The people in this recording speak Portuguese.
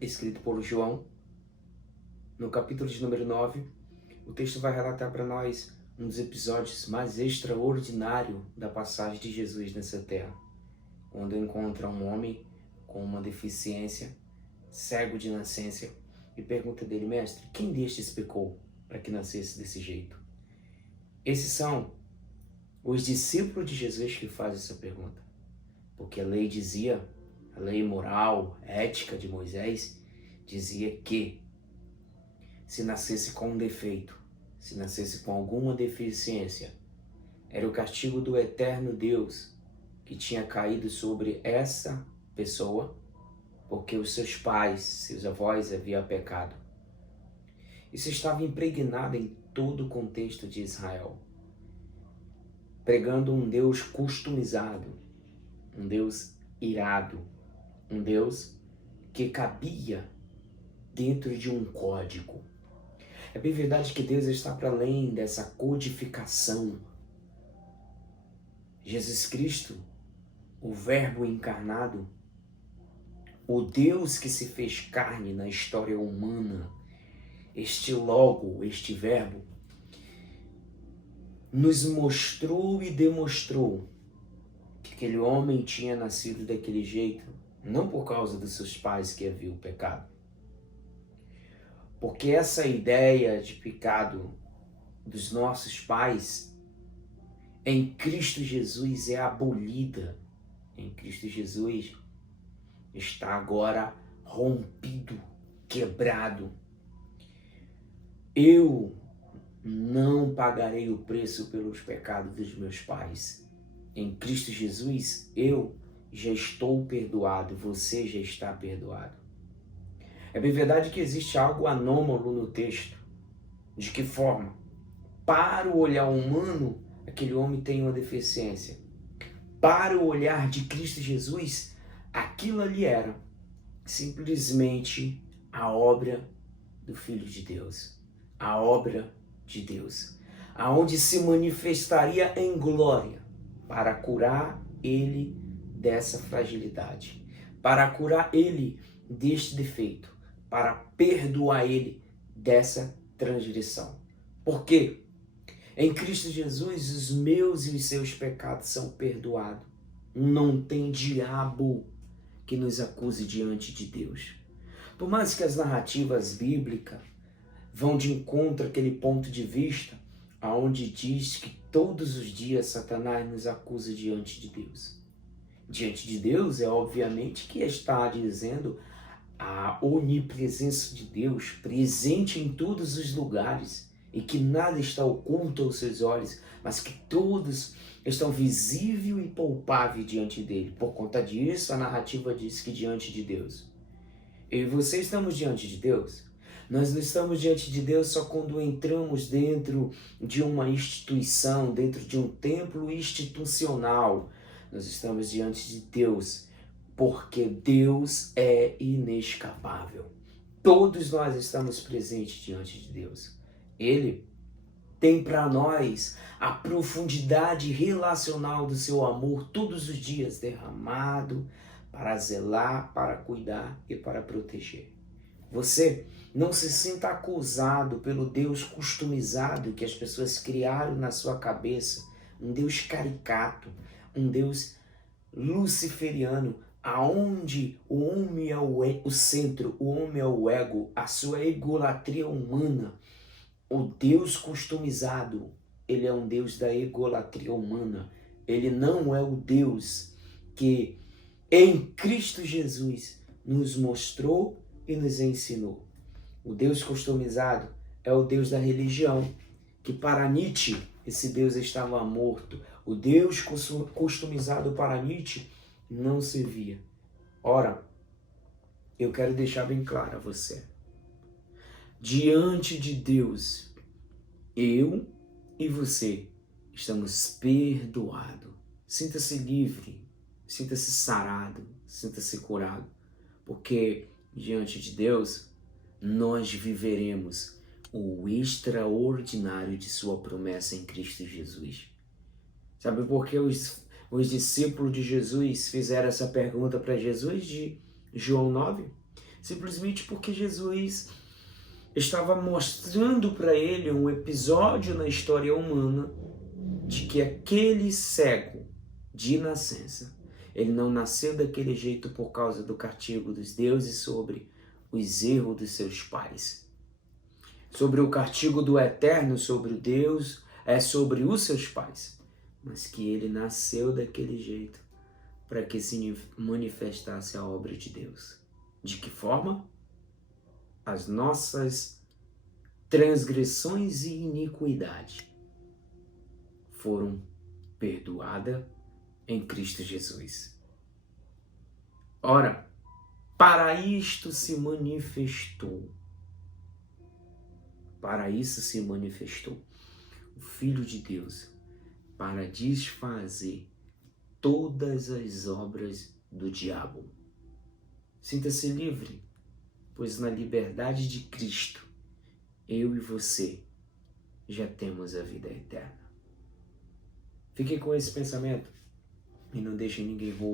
escrito por João, no capítulo de número 9, o texto vai relatar para nós um dos episódios mais extraordinários da passagem de Jesus nessa terra, quando encontra um homem com uma deficiência, cego de nascença, e pergunta dele: mestre, quem destes pecou para que nascesse desse jeito? Esses são os discípulos de Jesus que fazem essa pergunta, porque a lei dizia, a lei moral, ética de Moisés, dizia que se nascesse com um defeito, se nascesse com alguma deficiência, era o castigo do eterno Deus que tinha caído sobre essa pessoa, porque os seus pais, seus avós haviam pecado. Isso estava impregnado em todo o contexto de Israel, pregando um Deus customizado, um Deus irado, um Deus que cabia dentro de um código. É bem verdade que Deus está para além dessa codificação. Jesus Cristo, o Verbo encarnado, o Deus que se fez carne na história humana, este Logo, este Verbo, nos mostrou e demonstrou que aquele homem tinha nascido daquele jeito, não por causa dos seus pais que haviam pecado. Porque essa ideia de pecado dos nossos pais, em Cristo Jesus é abolida. Em Cristo Jesus está agora rompido, quebrado. Eu não pagarei o preço pelos pecados dos meus pais. Em Cristo Jesus, eu já estou perdoado, você já está perdoado. É bem verdade que existe algo anômalo no texto. De que forma? Para o olhar humano, aquele homem tem uma deficiência. Para o olhar de Cristo Jesus, aquilo ali era simplesmente a obra do Filho de Deus. A obra de Deus. Aonde se manifestaria em glória para curar ele dessa fragilidade. Para curar ele deste defeito. Para perdoar ele dessa transgressão. Por quê? Em Cristo Jesus, os meus e os seus pecados são perdoados. Não tem diabo que nos acuse diante de Deus. Por mais que as narrativas bíblicas vão de encontro àquele ponto de vista onde diz que todos os dias Satanás nos acusa diante de Deus. Diante de Deus é obviamente que está dizendo a onipresença de Deus presente em todos os lugares e que nada está oculto aos seus olhos, mas que todos estão visível e palpável diante dele. Por conta disso, a narrativa diz que diante de Deus. Eu e você estamos diante de Deus. Nós não estamos diante de Deus só quando entramos dentro de uma instituição, dentro de um templo institucional. Nós estamos diante de Deus porque Deus é inescapável. Todos nós estamos presentes diante de Deus. Ele tem para nós a profundidade relacional do seu amor todos os dias derramado para zelar, para cuidar e para proteger. Você não se sinta acusado pelo Deus customizado que as pessoas criaram na sua cabeça, um Deus caricato, um Deus luciferiano, aonde o homem é o centro, o homem é o ego, a sua egolatria humana. O Deus customizado, ele é um Deus da egolatria humana. Ele não é o Deus que em Cristo Jesus nos mostrou e nos ensinou. O Deus customizado é o Deus da religião, que para Nietzsche esse Deus estava morto. O Deus customizado para Nietzsche não servia. Ora, eu quero deixar bem claro a você. Diante de Deus, eu e você estamos perdoados. Sinta-se livre, sinta-se sarado, sinta-se curado, porque diante de Deus nós viveremos o extraordinário de sua promessa em Cristo Jesus. Sabe por que os discípulos de Jesus fizeram essa pergunta para Jesus de João 9? simplesmente porque Jesus estava mostrando para ele um episódio na história humana de que aquele cego de nascença, ele não nasceu daquele jeito por causa do castigo dos deuses sobre os erros dos seus pais, sobre o castigo do eterno sobre o Deus, sobre os seus pais, mas que ele nasceu daquele jeito para que se manifestasse a obra de Deus. De que forma? As nossas transgressões e iniquidade foram perdoadas em Cristo Jesus. Ora, para isto se manifestou. Para isso se manifestou o Filho de Deus, para desfazer todas as obras do diabo. Sinta-se livre, pois na liberdade de Cristo, eu e você já temos a vida eterna. Fique com esse pensamento e não deixe ninguém roubar